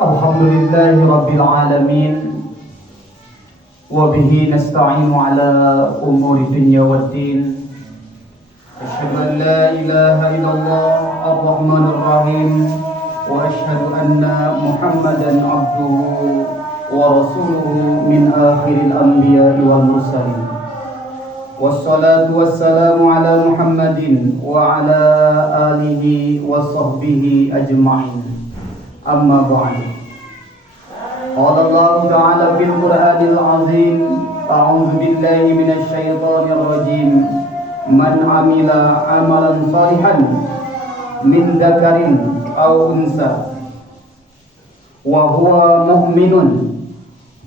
Alhamdulillahi Rabbil Alamin. Wabihi nasta'inu ala umuri dunya waddin. Asyhadu an la ilaha illallah ar-Rahmanir Rahim. Wa asyhadu anna Muhammadan abduhu wa rasuluhu min akhiril anbiya'i wal mursalin. Wassalatu wassalamu ala Muhammadin wa ala alihi wa sahbihi ajma'in. Amma ba'du. Qala Allah Ta'ala fil Qur'anil Azim, a'udzu billahi minasy syaithanir rajim. Man 'amila 'amalan shalihan min dzakarin aw unsa wa huwa mu'minun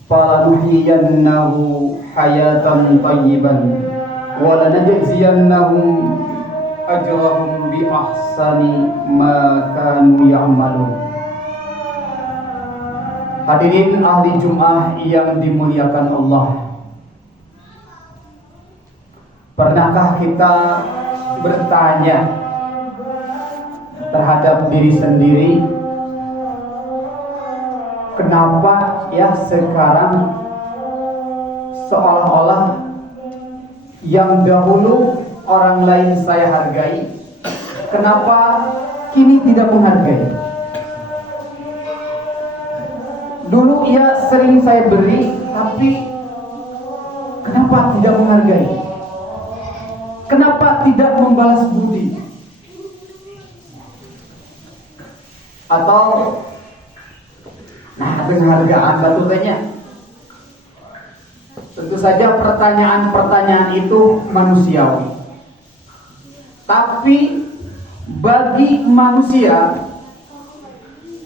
falanuhyiyannahu hayatan thayyiban wa lanajziyannahum ajrahum bi ahsani ma kanu ya'malun. Hadirin ahli Jum'ah yang dimuliakan Allah, pernahkah kita bertanya terhadap diri sendiri, kenapa ya sekarang seolah-olah yang dahulu orang lain saya hargai, kenapa kini tidak menghargai? Dulu ya sering saya beri, tapi kenapa tidak menghargai? Kenapa tidak membalas budi? Atau penghargaan batukannya? Tentu saja pertanyaan-pertanyaan itu manusiawi. Tapi bagi manusia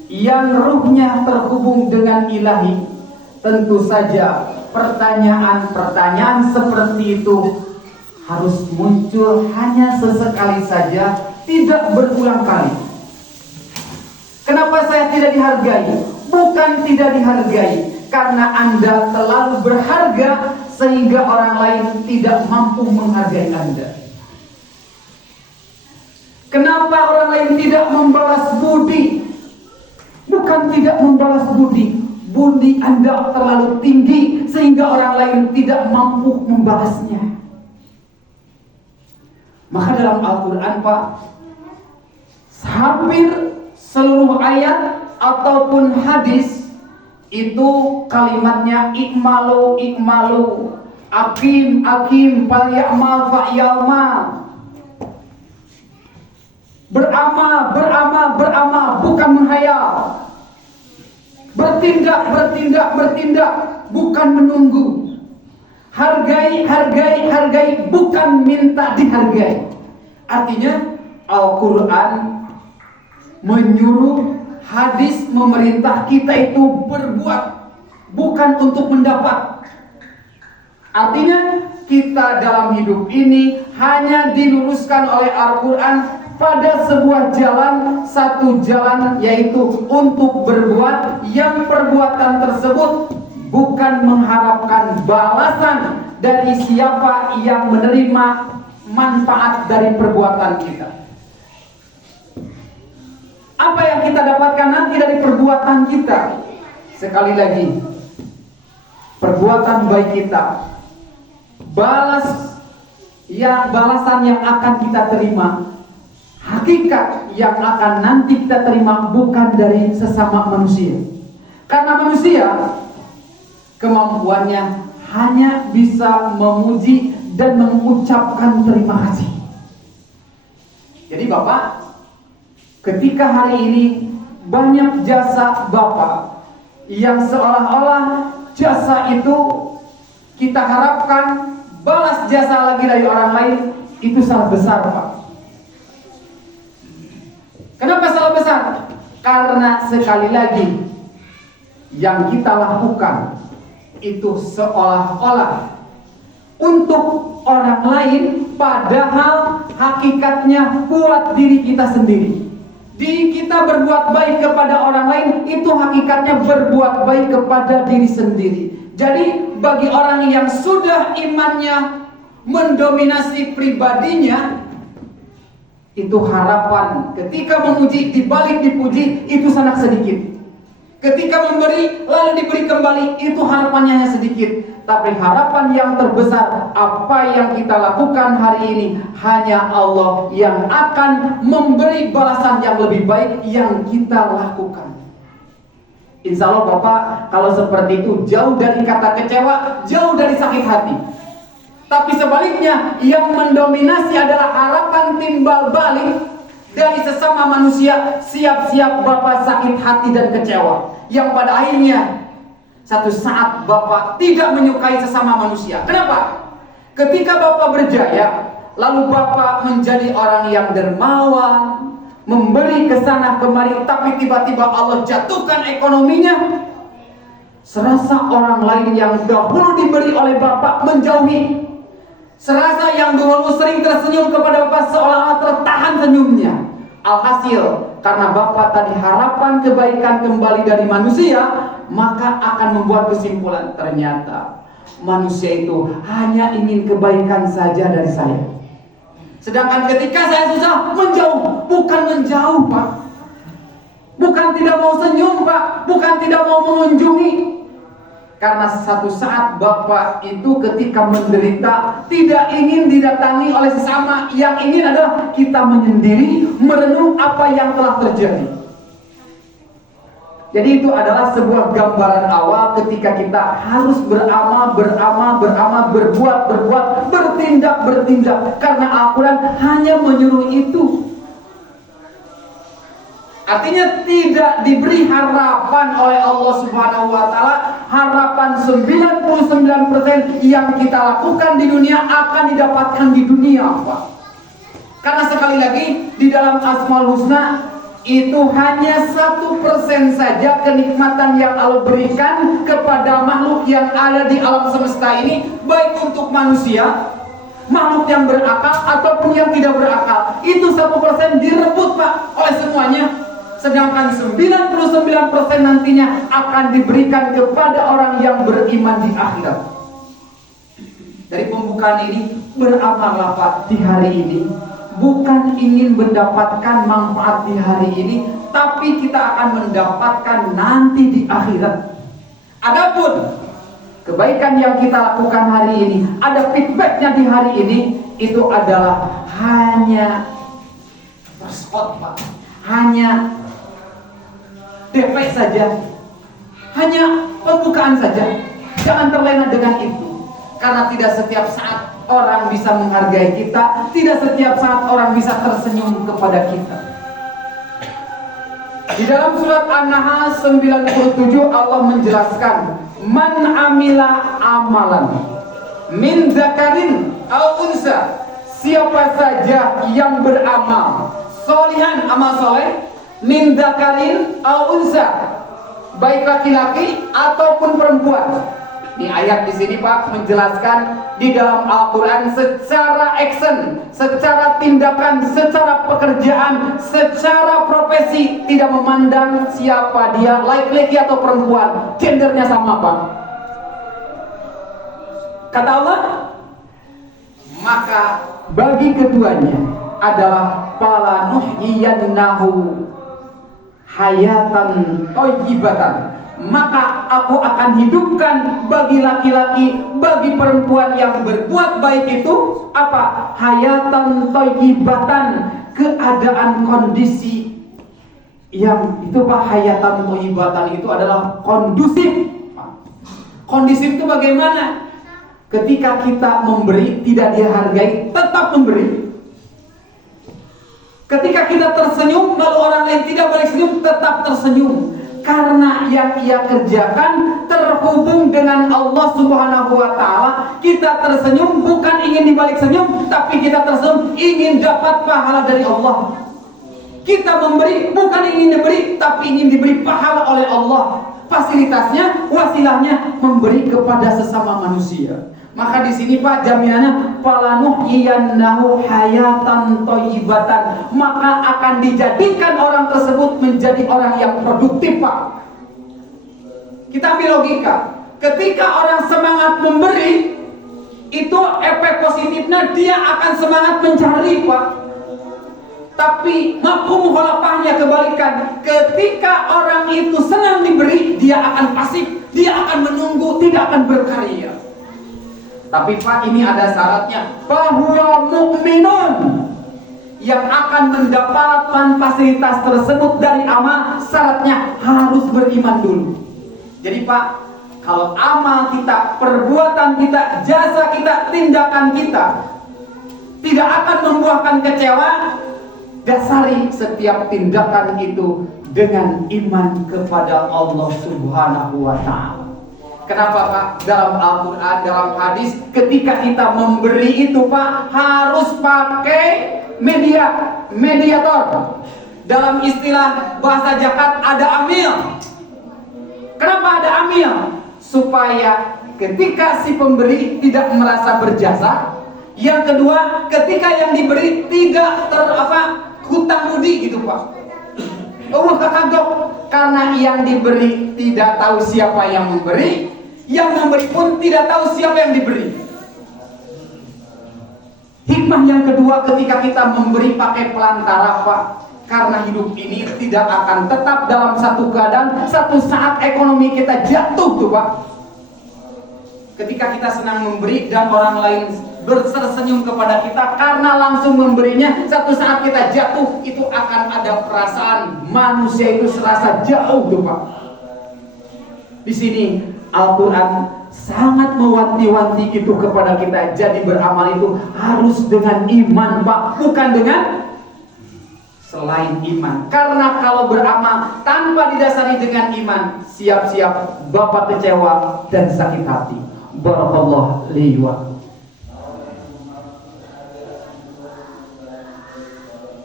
yang ruhnya terhubung dengan ilahi, tentu saja pertanyaan-pertanyaan seperti itu harus muncul hanya sesekali saja, tidak berulang kali. Kenapa saya tidak dihargai? Bukan tidak dihargai, karena Anda terlalu berharga sehingga orang lain tidak mampu menghargai Anda. Kenapa orang lain tidak membalas budi? Bukan tidak membalas budi, budi Anda terlalu tinggi sehingga orang lain tidak mampu membalasnya. Maka dalam Al-Quran, Pak, hampir seluruh ayat ataupun hadis itu kalimatnya ikmalu, ikmalu, akim, akim, falyamal, fa'yalmal. Beramal, beramal, beramal, bukan menghayal. Bertindak, bertindak, bertindak, bukan menunggu. Hargai, hargai, hargai, bukan minta dihargai. Artinya Al-Quran menyuruh, hadis memerintah kita itu berbuat, bukan untuk mendapat. Artinya kita dalam hidup ini hanya diluruskan oleh Al-Quran pada sebuah jalan, satu jalan, yaitu untuk berbuat, yang perbuatan tersebut bukan mengharapkan balasan dari siapa yang menerima manfaat dari perbuatan kita. Apa yang kita dapatkan nanti dari perbuatan kita? Sekali lagi, perbuatan baik kita, balasan yang akan kita terima, hakikat yang akan nanti kita terima bukan dari sesama manusia. Karena manusia kemampuannya hanya bisa memuji dan mengucapkan terima kasih. Jadi Bapak, ketika hari ini banyak jasa Bapak yang seolah-olah jasa itu kita harapkan balas jasa lagi dari orang lain, itu salah besar, Pak. Kenapa salah besar? Karena sekali lagi yang kita lakukan itu seolah-olah untuk orang lain, padahal hakikatnya buat diri kita sendiri. Di kita berbuat baik kepada orang lain, itu hakikatnya berbuat baik kepada diri sendiri. Jadi bagi orang yang sudah imannya mendominasi pribadinya, itu harapan ketika memuji, dibalik dipuji, itu sangat sedikit. Ketika memberi lalu diberi kembali, itu harapannya hanya sedikit. Tapi harapan yang terbesar, apa yang kita lakukan hari ini, hanya Allah yang akan memberi balasan yang lebih baik yang kita lakukan. Insya Allah Bapak, kalau seperti itu jauh dari kata kecewa, jauh dari sakit hati. Tapi sebaliknya, yang mendominasi adalah harapan timbal balik dari sesama manusia. Siap-siap Bapak sakit hati dan kecewa, yang pada akhirnya satu saat Bapak tidak menyukai sesama manusia. Kenapa? Ketika Bapak berjaya, lalu Bapak menjadi orang yang dermawan, memberi ke sana kemari, tapi tiba-tiba Allah jatuhkan ekonominya. Serasa orang lain yang dahulu diberi oleh Bapak menjauhi. Serasa yang dulu sering tersenyum kepada Bapak seolah-olah tertahan senyumnya. Alhasil, karena Bapak tadi harapan kebaikan kembali dari manusia, maka akan membuat kesimpulan, ternyata manusia itu hanya ingin kebaikan saja dari saya. Sedangkan ketika saya susah, menjauh. Bukan menjauh Pak, bukan tidak mau senyum Pak, bukan tidak mau mengunjungi. Karena satu saat Bapak itu ketika menderita tidak ingin didatangi oleh sesama. Yang ingin adalah kita menyendiri, merenung apa yang telah terjadi. Jadi itu adalah sebuah gambaran awal ketika kita harus beramal, berbuat, bertindak. Karena Al-Quran hanya menyuruh itu. Artinya tidak diberi harapan oleh Allah Subhanahu wa Ta'ala. Harapan 99% yang kita lakukan di dunia akan didapatkan di dunia, Pak. Karena sekali lagi di dalam Asmaul Husna itu hanya 1% saja kenikmatan yang Allah berikan kepada makhluk yang ada di alam semesta ini, baik untuk manusia, makhluk yang berakal ataupun yang tidak berakal. Itu 1% direbut Pak oleh semuanya. Sedangkan 99% nantinya akan diberikan kepada orang yang beriman di akhirat. Dari pembukaan ini, beramallah Pak di hari ini. Bukan ingin mendapatkan manfaat di hari ini, tapi kita akan mendapatkan nanti di akhirat. Adapun kebaikan yang kita lakukan hari ini, ada feedbacknya di hari ini, itu adalah hanya spot Pak, hanya DP saja, hanya pembukaan saja. Jangan terlena dengan itu, karena tidak setiap saat orang bisa menghargai kita, tidak setiap saat orang bisa tersenyum kepada kita. Di dalam surat An-Nahl 97 Allah menjelaskan, man amila amalan min dzakarin aw unsa, siapa saja yang beramal solihan, amal soleh, min dzakarin aw unsa, baik laki-laki ataupun perempuan. Di ayat di sini Pak menjelaskan di dalam Al-Quran secara action, secara tindakan, secara pekerjaan, secara profesi, tidak memandang siapa dia, laki-laki atau perempuan, gendernya sama Pak. Kata Allah, maka bagi keduanya adalah falanuhyiyannahu hayatan thayyibatan, maka aku akan hidupkan bagi laki-laki, bagi perempuan yang berbuat baik itu apa? Hayatan thayyibatan, keadaan kondisi yang itu Pak. Hayatan thayyibatan itu adalah kondusif. Kondusif itu bagaimana? Ketika kita memberi tidak dihargai, tetap memberi. Ketika kita tersenyum lalu orang lain tidak balik senyum, tetap tersenyum. Karena yang ia kerjakan terhubung dengan Allah Subhanahu wa Ta'ala. Kita tersenyum bukan ingin dibalik senyum, tapi kita tersenyum ingin dapat pahala dari Allah. Kita memberi bukan ingin diberi, tapi ingin diberi pahala oleh Allah. Fasilitasnya, wasilahnya memberi kepada sesama manusia. Maka di sini Pak jaminannya falanuhyiyannahu hayatan thayyibatan, maka akan dijadikan orang tersebut menjadi orang yang produktif Pak. Kita ambil logika, ketika orang semangat memberi, itu efek positifnya dia akan semangat mencari Pak. Tapi mafhum mukhalafahnya kebalikan. Ketika orang itu senang diberi, dia akan pasif, dia akan menunggu, tidak akan berkarya. Tapi Pak, ini ada syaratnya. Bahwa mukminun yang akan mendapatkan fasilitas tersebut dari amal, syaratnya harus beriman dulu. Jadi Pak, kalau amal kita, perbuatan kita, jasa kita, tindakan kita tidak akan membuahkan kecewa, dasari setiap tindakan itu dengan iman kepada Allah Subhanahu wa Ta'ala. Kenapa Pak? Dalam Al-Quran, dalam hadis, ketika kita memberi itu Pak, harus pakai mediator. Dalam istilah bahasa Jakat ada amil. Kenapa ada amil? Supaya ketika si pemberi tidak merasa berjasa. Yang kedua, ketika yang diberi tidak hutang budi gitu Pak. Kagok, karena yang diberi tidak tahu siapa yang memberi, yang memberi pun tidak tahu siapa yang diberi. Hikmah yang kedua ketika kita memberi pakai pelantara Pak, karena hidup ini tidak akan tetap dalam satu keadaan. Satu saat ekonomi kita jatuh tuh Pak. Ketika kita senang memberi dan orang lain bersenyum kepada kita karena langsung memberinya, satu saat kita jatuh, itu akan ada perasaan manusia itu serasa jauh tuh Pak. Di sini Al-Quran sangat mewanti-wanti itu kepada kita. Jadi beramal itu harus dengan iman Pak, bukan dengan selain iman. Karena kalau beramal tanpa didasari dengan iman, siap-siap Bapak kecewa dan sakit hati. Barakallahu li wa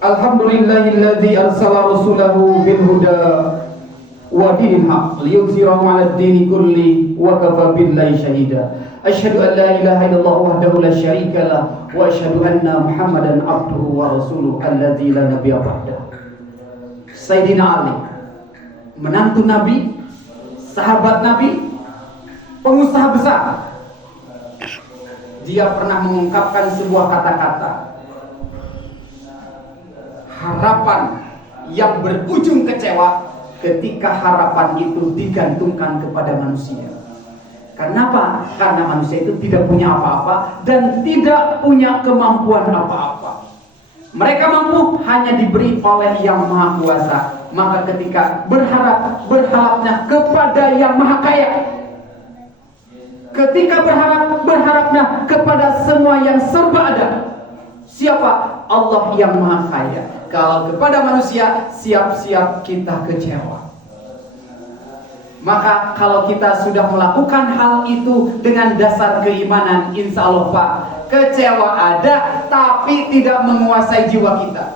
Alhamdulillahilladzi arsala rasulahu bil huda wa dinil haq liyudhhirahu 'alad dini kulli wa kafa billahi shahida. Asyhadu an la ilaha illallah wahdahu la syarika lah wa asyhadu anna Muhammadan abduhu wa rasuluhu alladzi la nabiyya ba'dah. Sayyidina Ali, menantu Nabi, sahabat Nabi, pengusaha besar. Dia pernah mengungkapkan sebuah kata-kata, harapan yang berujung kecewa ketika harapan itu digantungkan kepada manusia. Kenapa? Karena manusia itu tidak punya apa-apa dan tidak punya kemampuan apa-apa. Mereka mampu hanya diberi oleh Yang Maha Kuasa. Maka ketika berharapnya kepada Yang Maha Kaya. Ketika berharapnya kepada semua yang serba ada. Siapa? Allah yang Maha Kaya. Kalau kepada manusia, siap-siap kita kecewa. Maka kalau kita sudah melakukan hal itu dengan dasar keimanan, insya Allah Pak, kecewa ada, tapi tidak menguasai jiwa kita.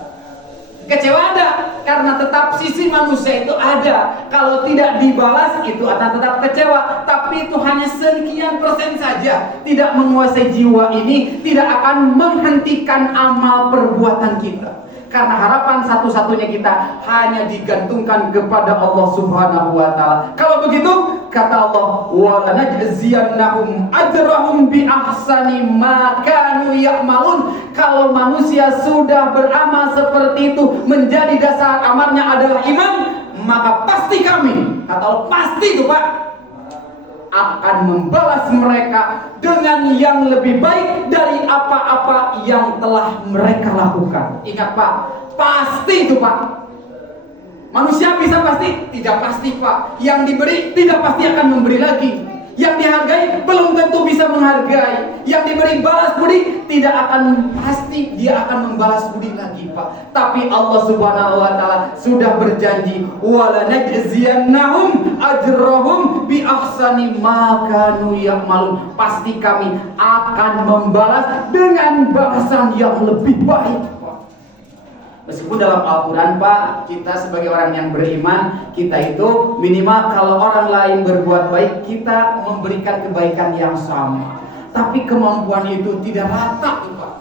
Kecewa ada, karena tetap sisi manusia itu ada. Kalau tidak dibalas, itu akan tetap kecewa. Tapi itu hanya sekian persen saja. Tidak menguasai jiwa ini, tidak akan menghentikan amal perbuatan kita. Karena harapan satu-satunya kita hanya digantungkan kepada Allah Subhanahu wa Ta'ala. Kalau begitu, kata Allah, wa lanajziyannahum ajrahum bi ahsani ma kanu ya'malun. Kalau manusia sudah beramal seperti itu, menjadi dasar amalnya adalah iman, maka pasti kami, kata Allah, pasti itu Pak, akan membalas mereka dengan yang lebih baik dari apa-apa yang telah mereka lakukan. Ingat Pak, pasti itu Pak. Manusia bisa pasti? Tidak pasti Pak. Yang diberi tidak pasti akan memberi lagi. Yang dihargai belum tentu bisa menghargai. Yang diberi balas budi tidak akan pasti dia akan membalas budi lagi Pak. Tapi Allah Subhanahu wa Ta'ala sudah berjanji, walanajziyannahum ajrahum bi ahsani ma kanu ya'malun. Pasti kami akan membalas dengan balasan yang lebih baik. Meskipun dalam Al-Quran Pak, kita sebagai orang yang beriman, kita itu minimal kalau orang lain berbuat baik, kita memberikan kebaikan yang sama. Tapi kemampuan itu tidak rata Pak.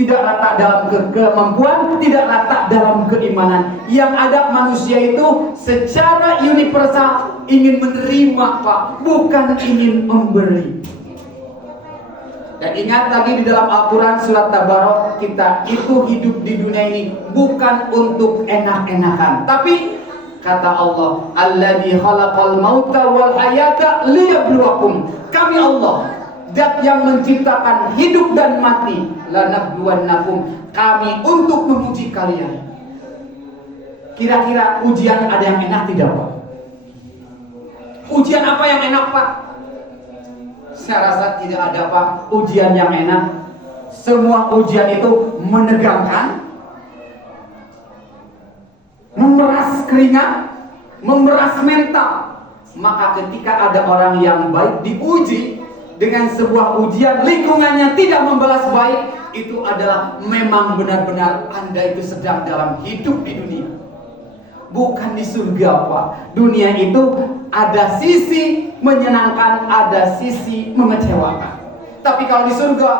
Tidak rata dalam kemampuan, tidak rata dalam keimanan. Yang ada manusia itu secara universal ingin menerima Pak, bukan ingin memberi. Dan ingat lagi di dalam Al-Quran surat Tabarok, kita itu hidup di dunia ini bukan untuk enak-enakan, tapi kata Allah, alladzi khalaqal mauta wal hayata liyabluwakum. Kami Allah, zat yang menciptakan hidup dan mati, lanabluwannakum, kami untuk menguji kalian. Kira-kira ujian ada yang enak tidak, Pak? Ujian apa yang enak, Pak? Saya rasa tidak ada, Pak, ujian yang enak. Semua ujian itu menegangkan, memeras keringat, memeras mental. Maka ketika ada orang yang baik diuji dengan sebuah ujian, lingkungannya tidak membalas baik, itu adalah memang benar-benar Anda itu sedang dalam hidup di dunia, bukan di surga, Pak. Dunia itu ada sisi menyenangkan, ada sisi mengecewakan. Tapi kalau di surga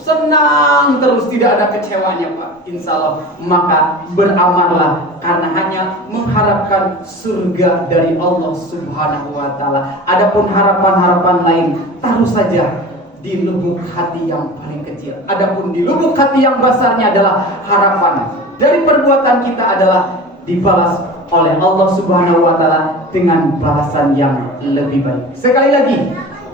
senang terus, tidak ada kecewanya, Pak. Insya Allah. Maka beramallah karena hanya mengharapkan surga dari Allah Subhanahu wa Ta'ala. Adapun harapan-harapan lain, taruh saja di lubuk hati yang paling kecil. Adapun di lubuk hati yang besarnya adalah harapan dari perbuatan kita adalah dibalas oleh Allah Subhanahu wa Ta'ala dengan balasan yang lebih baik. Sekali lagi,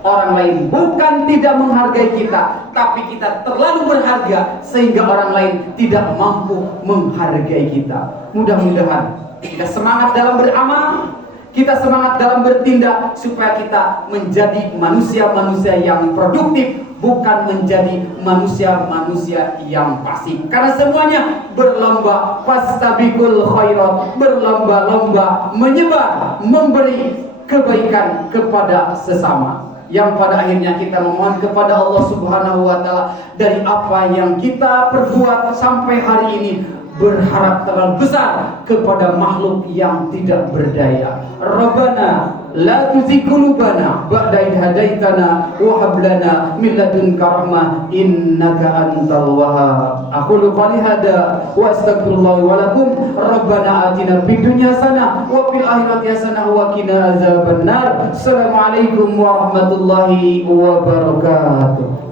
orang lain bukan tidak menghargai kita, tapi kita terlalu berharga sehingga orang lain tidak mampu menghargai kita. Mudah-mudahan kita semangat dalam beramal, kita semangat dalam bertindak, supaya kita menjadi manusia-manusia yang produktif, bukan menjadi manusia-manusia yang pasif. Karena semuanya berlomba, fastabiqul khairat, berlomba-lomba menyebar, memberi kebaikan kepada sesama, yang pada akhirnya kita memohon kepada Allah Subhanahu wa Ta'ala dari apa yang kita perbuat sampai hari ini, berharap terlalu besar kepada makhluk yang tidak berdaya. Rabbana la tuzigh qulubana ba'da idh hadaitana wa hab lana min ladunka rahmah innaka antal wahhab. Aqulu qali hada wa astaghfirullah wa lakum. Rabbana atina fid dunya hasanah wa fil akhirati hasanah wa qina azabannar. Assalamualaikum warahmatullahi wabarakatuh.